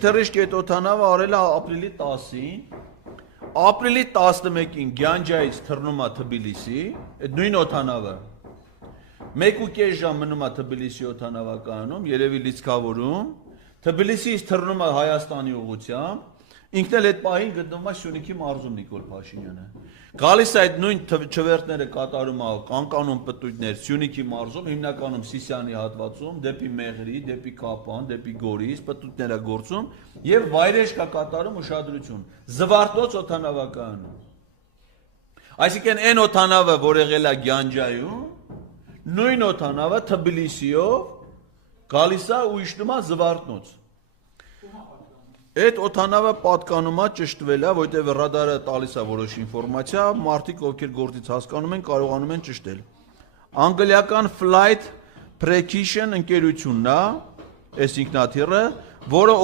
Թռիչք այդ օդանավը արել է ապրիլի 10-ին, ապրիլի 11-ին Գյանջայից թռնում է Թբիլիսի, այդ նույն օդանավը 1.5 ժամ մնում է Թբիլիսի օդանավակայանում, երևի լիցքավորում, Թբիլիսից թռնում է Հայաստանի ուղղությամբ, ինքն էլ այդ պահին գտնվում է Սյունիքի մարզում Նիկոլ Փաշինյանը։ Գալիս է այդ նույն չվերթները կատարում է կանկանում պտույտներ Սյունիքի մարզում, հիմնականում Սիսիանի հատվածում, դեպի Մեղրի, դեպի Կապան, դեպի Գորիս, պտույտներ է գործում եւ վայրեջք է կատարում ուշադրություն։ Զվարթնոց օդանավակայանում։ Այսինքն այն օդանավը, որ եղել է Գյանջայում, նույն օդանավը Թբիլիսիով գալիս է ու իջնում է Զվարթնոց։ Այդ օդանավը պատկանում է ճշտվել է, որտեղ ռադարը տալիս է որոշ ինֆորմացիա, մարդիկ ովքեր գործից հասկանում են, կարողանում են ճշտել։ Անգլիական Flight Precision ընկերությունն է, այս ինքնաթիռը, որը